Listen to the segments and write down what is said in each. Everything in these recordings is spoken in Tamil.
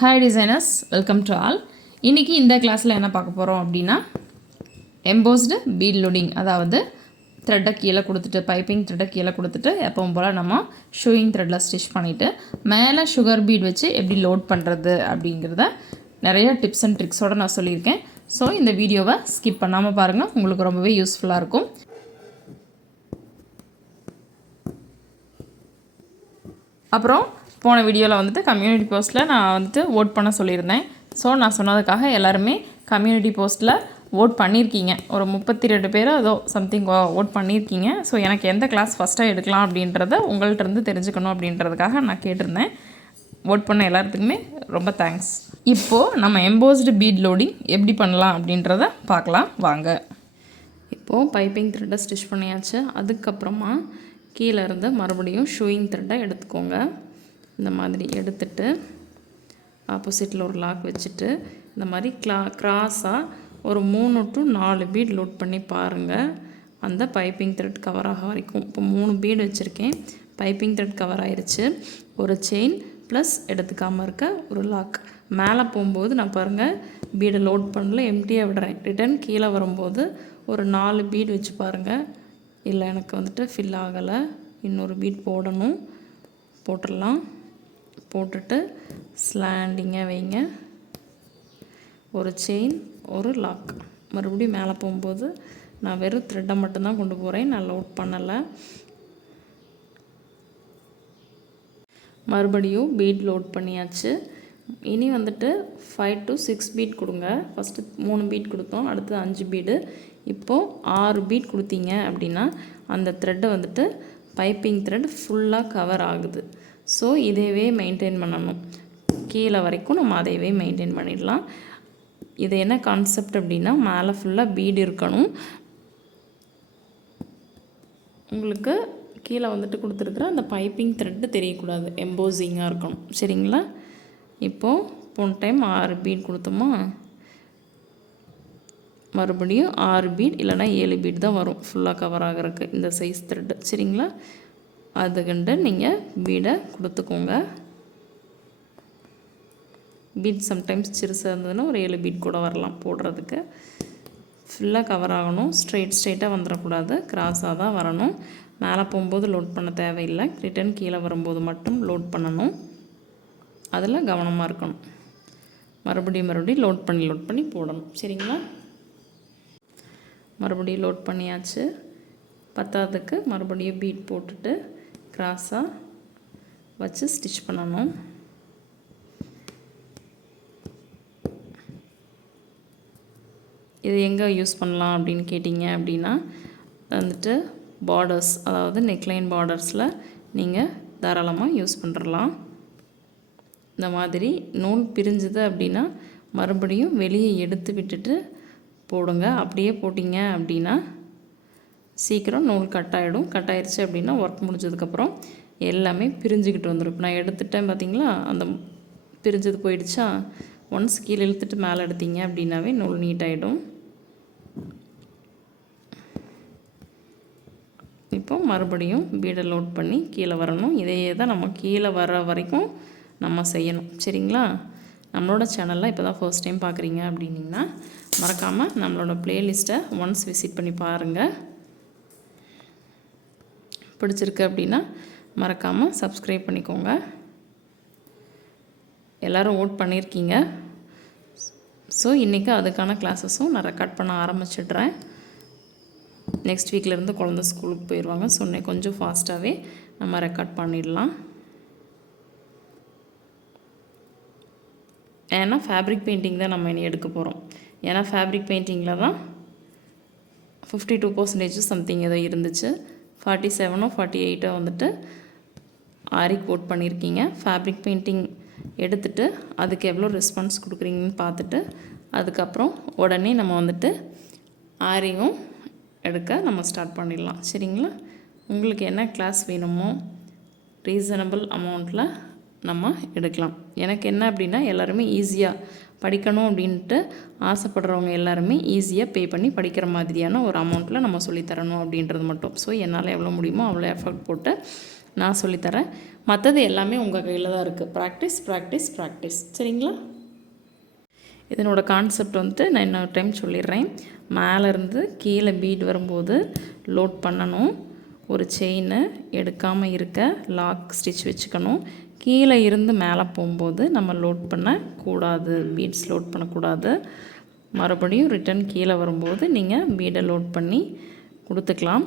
Hi designers, welcome to all. இன்றைக்கி இந்த கிளாஸில் என்ன பார்க்க போகிறோம் அப்படின்னா எம்போஸ்டு பீட் லோடிங், அதாவது த்ரெட்டை கீழே கொடுத்துட்டு பைப்பிங் த்ரெட்டை கீழே கொடுத்துட்டு எப்பவும் போல் நம்ம ஷூயிங் த்ரெட்டில் ஸ்டிச் பண்ணிவிட்டு மேலே சுகர் பீட் வச்சு எப்படி லோட் பண்ணுறது அப்படிங்கிறத நிறைய டிப்ஸ் அண்ட் ட்ரிக்ஸோடு நான் சொல்லியிருக்கேன். ஸோ இந்த வீடியோவை ஸ்கிப் பண்ணாமல் பாருங்கள், உங்களுக்கு ரொம்பவே யூஸ்ஃபுல்லாக இருக்கும். அப்புறம் போன வீடியோவில் வந்துட்டு கம்யூனிட்டி போஸ்ட்டில் நான் வந்துட்டு ஓட் பண்ண சொல்லியிருந்தேன். ஸோ நான் சொன்னதுக்காக எல்லாருமே கம்யூனிட்டி போஸ்ட்டில் ஓட் பண்ணியிருக்கீங்க. ஒரு 32 பேர் அதோ சம்திங் ஓட் பண்ணியிருக்கீங்க. ஸோ எனக்கு எந்த கிளாஸ் ஃபஸ்ட்டாக எடுக்கலாம் அப்படின்றத உங்கள்கிட்ட தெரிஞ்சுக்கணும் அப்படின்றதுக்காக நான் கேட்டிருந்தேன். ஓட் பண்ண எல்லாத்துக்குமே ரொம்ப தேங்க்ஸ். இப்போது நம்ம எம்போஸ்டு பீட் லோடிங் எப்படி பண்ணலாம் அப்படின்றத பார்க்கலாம் வாங்க. இப்போது பைப்பிங் த்ரெட்டை ஸ்டிச் பண்ணியாச்சு. அதுக்கப்புறமா கீழே இருந்து மறுபடியும் ஷூயிங் த்ரெட்டை எடுத்துக்கோங்க. இந்த மாதிரி எடுத்துட்டு ஆப்போசிட்டில் ஒரு லாக் வச்சுட்டு இந்த மாதிரி கிராஸாக ஒரு 3 to 4 பீட் லோட் பண்ணி பாருங்கள். அந்த பைப்பிங் த்ரெட் கவர் ஆக வரைக்கும். இப்போ 3 பீட் வச்சுருக்கேன். பைப்பிங் த்ரெட் கவர் ஆயிடுச்சு. ஒரு செயின் ப்ளஸ் எடுத்துக்காமல் இருக்க ஒரு லாக். மேலே போகும்போது நான் பாருங்கள் பீடை லோட் பண்ணல, எம்டியாக விடுறேன். ரிட்டன் கீழே வரும்போது ஒரு 4 பீட் வச்சு பாருங்கள். இல்லை எனக்கு வந்துட்டு ஃபில் ஆகலை, இன்னொரு பீட் போடணும், போட்டுடலாம். போட்டுட்டு ஸ்லாண்டிங்காக வைங்க. ஒரு செயின், ஒரு லாக். மறுபடியும் மேலே போகும்போது நான் வெறும் த்ரெட்டை மட்டும்தான் கொண்டு போகிறேன், நான் லோட் பண்ணலை. மறுபடியும் பீட் லோட் பண்ணியாச்சு. இனி வந்துட்டு 5 to 6 பீட் கொடுங்க. ஃபஸ்ட்டு 3 பீட் கொடுத்தோம், அடுத்து 5 பீடு. இப்போது 6 பீட் கொடுத்தீங்க அப்படின்னா அந்த த்ரெட்டை வந்துட்டு பைப்பிங் த்ரெட் ஃபுல்லாக கவர் ஆகுது. ஸோ இதையவே மெயின்டைன் பண்ணணும். கீழே வரைக்கும் நம்ம அதையவே மெயின்டைன் பண்ணிடலாம். இது என்ன கான்செப்ட் அப்படின்னா மேலே ஃபுல்லாக பீடு இருக்கணும். உங்களுக்கு கீழே வந்துட்டு கொடுத்துருக்குற அந்த பைப்பிங் த்ரெட்டு தெரியக்கூடாது, எம்போசிங்காக இருக்கணும். சரிங்களா? இப்போது போன டைம் 6 பீட் கொடுத்தோமா, மறுபடியும் 6 பீட் இல்லைனா 7 பீட் தான் வரும் ஃபுல்லாக கவர் ஆகிறதுக்கு இந்த சைஸ் த்ரெட்டு. சரிங்களா? அதுக்கண்டு நீங்கள் பீடை கொடுத்துக்கோங்க. பீட் சம்டைம்ஸ் சிறுசாக இருந்ததுன்னா ஒரு 7 பீட் கூட வரலாம் போடுறதுக்கு. ஃபுல்லாக கவர் ஆகணும். ஸ்ட்ரெயிட்டாக வந்துடக்கூடாது, கிராஸாக தான் வரணும். மேலே போகும்போது லோட் பண்ண தேவையில்லை, ரிட்டன் கீழே வரும்போது மட்டும் லோட் பண்ணணும். அதில் கவனமாக இருக்கணும். மறுபடியும் லோட் பண்ணி போடணும். சரிங்களா? மறுபடியும் லோட் பண்ணியாச்சு. பத்தாவதுக்கு மறுபடியும் பீட் போட்டுட்டு கிராஸாக வச்சு ஸ்டிச் பண்ணணும். இது எங்கே யூஸ் பண்ணலாம் அப்படின்னு கேட்டிங்க அப்படின்னா வந்துட்டு பார்டர்ஸ், அதாவது நெக்லைன் பார்டர்ஸில் நீங்கள் தாராளமாக யூஸ் பண்ணுறலாம். இந்த மாதிரி நூல் பிரிஞ்சுது அப்படின்னா மறுபடியும் வெளியே எடுத்து விட்டுட்டு போடுங்க. அப்படியே போட்டிங்க அப்படின்னா சீக்கிரம் நூல் கட் ஆகிடும். கட் ஆயிடுச்சு அப்படின்னா ஒர்க் முடிஞ்சதுக்கப்புறம் எல்லாமே பிரிஞ்சுக்கிட்டு வந்துடும். இப்போ நான் எடுத்துட்டேன் பார்த்தீங்களா, அந்த பிரிஞ்சது போயிடுச்சா. ஒன்ஸ் கீழே இழுத்துட்டு மேலே எடுத்தீங்க அப்படின்னாவே நூல் நீட் ஆகிடும். இப்போ மறுபடியும் பீடை லோட் பண்ணி கீழே வரணும். இதையே தான் நம்ம கீழே வர வரைக்கும் நம்ம செய்யணும். சரிங்களா? நம்மளோட சேனலில் இப்போ தான் ஃபர்ஸ்ட் டைம் பார்க்குறீங்க அப்படின்னிங்கன்னா மறக்காமல் நம்மளோட ப்ளேலிஸ்ட்டை ஒன்ஸ் விசிட் பண்ணி பாருங்கள். பிடிச்சிருக்கு அப்படின்னா மறக்காமல் சப்ஸ்கிரைப் பண்ணிக்கோங்க. எல்லோரும் ஓட் பண்ணியிருக்கீங்க. ஸோ இன்றைக்கி அதுக்கான கிளாஸஸும் நான் ரெக்கார்ட் பண்ண ஆரம்பிச்சிடுறேன். நெக்ஸ்ட் வீக்லேருந்து குழந்த ஸ்கூலுக்கு போயிடுவாங்க. சொன்னேன் கொஞ்சம் ஃபாஸ்ட்டாகவே நம்ம ரெக்கார்ட் பண்ணிடலாம். ஏன்னா ஃபேப்ரிக் பெயிண்டிங் தான் நம்ம இனி எடுக்க போகிறோம். ஏன்னா ஃபேப்ரிக் பெயிண்டிங்கில் தான் 52% சம்திங் ஏதோ இருந்துச்சு. 47 or 48 வந்துட்டு ஆரி கோட் பண்ணியிருக்கீங்க. ஃபேப்ரிக் பெயிண்டிங் எடுத்துகிட்டு அதுக்கு எவ்வளோ ரெஸ்பான்ஸ் கொடுக்குறீங்கன்னு பார்த்துட்டு அதுக்கப்புறம் உடனே நம்ம வந்துட்டு ஆரியும் எடுக்க நம்ம ஸ்டார்ட் பண்ணிடலாம். சரிங்களா? உங்களுக்கு என்ன கிளாஸ் வேணுமோ ரீசனபிள் அமௌண்ட்டில் நம்ம எடுக்கலாம். எனக்கு என்ன அப்படின்னா எல்லாருமே ஈஸியாக படிக்கணும் அப்படின்ட்டு ஆசைப்படுறவங்க எல்லாருமே ஈஸியாக பே பண்ணி படிக்கிற மாதிரியான ஒரு அமௌண்ட்டில் நம்ம சொல்லித்தரணும் அப்படின்றது மட்டும். ஸோ என்னால் எவ்வளோ முடியுமோ அவ்வளோ எஃபர்ட் போட்டு நான் சொல்லித்தரேன். மற்றது எல்லாமே உங்கள் கையில் தான் இருக்குது. Practice practice practice. சரிங்களா? இதனோட கான்செப்ட் வந்துட்டு நான் இன்னொரு டைம் சொல்லிடுறேன். மேலேருந்து கீழே பீட் வரும்போது லோட் பண்ணணும். ஒரு செயின் எடுக்காமல் இருக்க லாக் ஸ்டிச் வச்சுக்கணும். கீழே இருந்து மேலே போகும்போது நம்ம லோட் பண்ணக்கூடாது, பீட்ஸ் லோட் பண்ணக்கூடாது. மறுபடியும் ரிட்டன் கீழே வரும்போது நீங்கள் பீடை லோட் பண்ணி கொடுத்துக்கலாம்.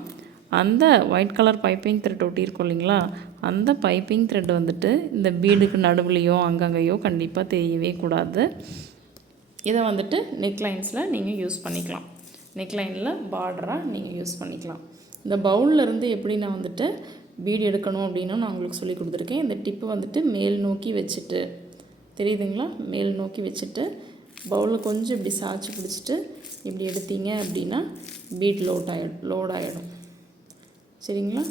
அந்த ஒயிட் கலர் பைப்பிங் த்ரெட் ஒட்டியிருக்கோம் இல்லைங்களா, அந்த பைப்பிங் த்ரெட் வந்துட்டு இந்த பீடுக்கு நடுவுலையோ அங்கங்கேயோ கண்டிப்பாக தெரியவே கூடாது. இதை வந்துட்டு நெக்லைன்ஸில் நீங்கள் யூஸ் பண்ணிக்கலாம். நெக்லைனில் பார்டராக நீங்கள் யூஸ் பண்ணிக்கலாம். இந்த பவுல்லேருந்து எப்படி நான் வந்துட்டு பீடு எடுக்கணும் அப்படின்னு நான் உங்களுக்கு சொல்லி கொடுத்துருக்கேன். இந்த டிப்பு வந்துட்டு மேல் நோக்கி வச்சுட்டு, தெரியுதுங்களா, மேல் நோக்கி வச்சுட்டு பவுலில் கொஞ்சம் இப்படி சாய்ச்சி பிடிச்சிட்டு இப்படி எடுத்தீங்க அப்படின்னா பீட் லோட் ஆகிடும். சரிங்களா?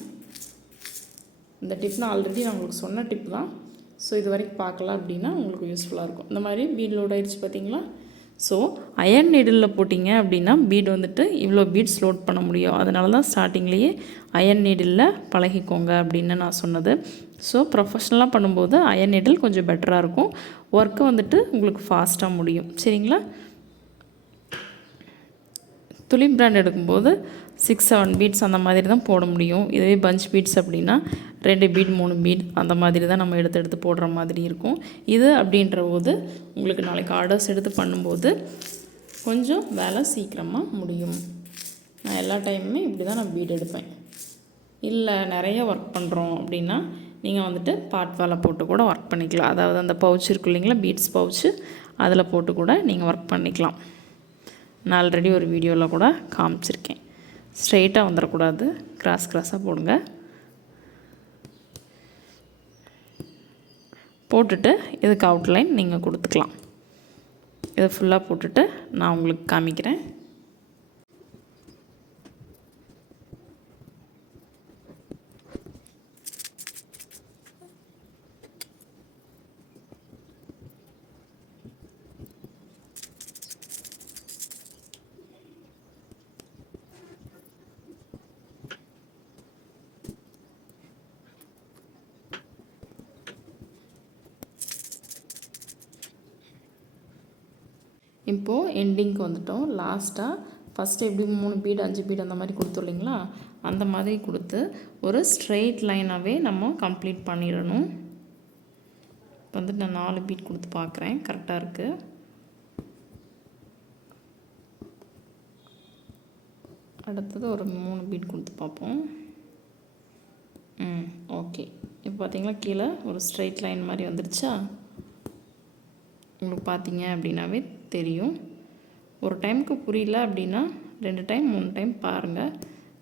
இந்த டிப் நான் ஆல்ரெடி உங்களுக்கு சொன்ன டிப் தான். ஸோ இது வரைக்கும் பார்க்கலாம் அப்படின்னா உங்களுக்கு யூஸ்ஃபுல்லாக இருக்கும். இந்த மாதிரி பீட் லோட் ஆகிடுச்சு பார்த்தீங்களா? ஸோ அயர்ன் நீடிலில் போட்டிங்க அப்படின்னா பீட் வந்துட்டு இவ்வளோ பீட்ஸ் லோட் பண்ண முடியும். அதனால தான் ஸ்டார்டிங்லேயே அயர்ன் நீடிலில் பழகிக்கோங்க அப்படின்னு நான் சொன்னது. ஸோ ப்ரொஃபஷ்னலாக பண்ணும்போது அயர்ன் நீடில் கொஞ்சம் பெட்டராக இருக்கும். ஒர்க்கு வந்துட்டு உங்களுக்கு ஃபாஸ்ட்டாக முடியும். சரிங்களா? துலிப் பிராண்ட் எடுக்கும்போது 6-7 பீட்ஸ் அந்த மாதிரி தான் போட முடியும். இதுவே பஞ்ச் பீட்ஸ் அப்படின்னா 2 பீட் 3 பீட் அந்த மாதிரி தான் நம்ம எடுத்து போடுற மாதிரி இருக்கும். இது அப்படின்ற போது உங்களுக்கு நாளைக்கு ஆர்டர்ஸ் எடுத்து பண்ணும்போது கொஞ்சம் வேலை சீக்கிரமாக முடியும். நான் எல்லா டைமுமே இப்படி தான் நான் பீட் எடுப்பேன். இல்லை நிறைய ஒர்க் பண்ணுறோம் அப்படின்னா நீங்கள் வந்துட்டு பார்ட் வேலை போட்டு கூட ஒர்க் பண்ணிக்கலாம். அதாவது அந்த பவுச் இருக்கு இல்லைங்களா, பீட்ஸ் பவுச்சு, அதில் போட்டு கூட நீங்கள் ஒர்க் பண்ணிக்கலாம். நான் ஆல்ரெடி ஒரு வீடியோவில் கூட காமிச்சிருக்கேன். ஸ்ட்ரெயிட்டாக வந்துடக்கூடாது, கிராஸாக போடுங்க. போட்டுட்டு இதுக்கு அவுட்லைன் நீங்கள் கொடுத்துக்கலாம். இதை ஃபுல்லாக போட்டுட்டு நான் உங்களுக்கு காமிக்கிறேன். இப்போது எண்டிங்க்கு வந்துட்டோம். லாஸ்ட்டாக ஃபஸ்ட்டு எப்படி 3 பீட் 5 பீட் அந்த மாதிரி கொடுத்தோம் இல்லைங்களா, அந்த மாதிரி கொடுத்து ஒரு ஸ்ட்ரெயிட் லைனாகவே நம்ம கம்ப்ளீட் பண்ணிடணும். இப்போ வந்துட்டு நான் 4 பீட் கொடுத்து பார்க்குறேன், கரெக்டாக இருக்குது. அடுத்தது ஒரு 3 பீட் கொடுத்து பார்ப்போம். ஓகே. இப்போ பார்த்தீங்களா கீழே ஒரு ஸ்ட்ரெயிட் லைன் மாதிரி வந்துடுச்சா? உங்களுக்கு பார்த்தீங்க அப்படின்னாவே தெரியும். ஒரு டைமுக்கு புரியல அப்படின்னா 2 டைம் 3 டைம் பாருங்கள்,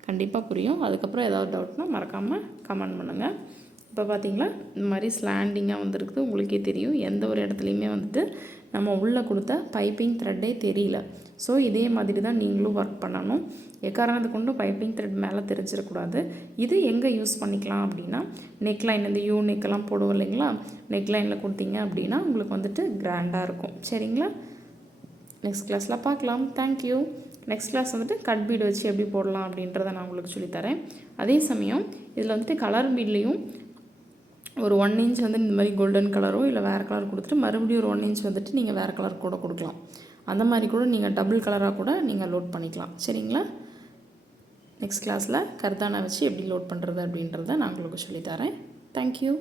கண்டிப்பாக புரியும். அதுக்கப்புறம் ஏதாவது டவுட்னா மறக்காமல் கமெண்ட் பண்ணுங்கள். இப்போ பார்த்தீங்களா இந்த மாதிரி ஸ்லாண்டிங்காக வந்துருக்குது, உங்களுக்கே தெரியும். எந்த ஒரு இடத்துலையுமே வந்துட்டு நம்ம உள்ளே கொடுத்த பைப்பிங் த்ரெட்டே தெரியல. ஸோ இதே மாதிரி தான் நீங்களும் ஒர்க் பண்ணணும். எக்காரணத்தை கொண்டு பைப்பிங் த்ரெட் மேலே தெரிஞ்சிடக்கூடாது. இது எங்கே யூஸ் பண்ணிக்கலாம் அப்படின்னா நெக்லைன், இந்த யூ நெக்கெல்லாம் போடுவோம் இல்லைங்களா, நெக்லைனில் கொடுத்தீங்க அப்படின்னா உங்களுக்கு வந்துட்டு கிராண்டாக இருக்கும். சரிங்களா? நெக்ஸ்ட் கிளாஸில் பார்க்கலாம். தேங்க்யூ. நெக்ஸ்ட் கிளாஸ் வந்துட்டு கட் பீடு வச்சு எப்படி போடலாம் அப்படின்றத நான் உங்களுக்கு சொல்லித்தரேன். அதே சமயம் இதில் வந்துட்டு கலர் பீட்லேயும் ஒரு 1 இன்ச் வந்து இந்த மாதிரி கோல்டன் கலரோ இல்லை வேறு கலர் கொடுத்துட்டு மறுபடியும் ஒரு 1 இன்ச் வந்துட்டு நீங்கள் வேறு கலர் கூட கொடுக்கலாம். அந்த மாதிரி கூட நீங்கள் டபுள் கலராக கூட நீங்கள் லோட் பண்ணிக்கலாம். சரிங்களா? நெக்ஸ்ட் கிளாஸில் கர்தானா வச்சு எப்படி லோட் பண்ணுறது அப்படின்றத நான் உங்களுக்கு சொல்லித்தரேன். தேங்க்யூ.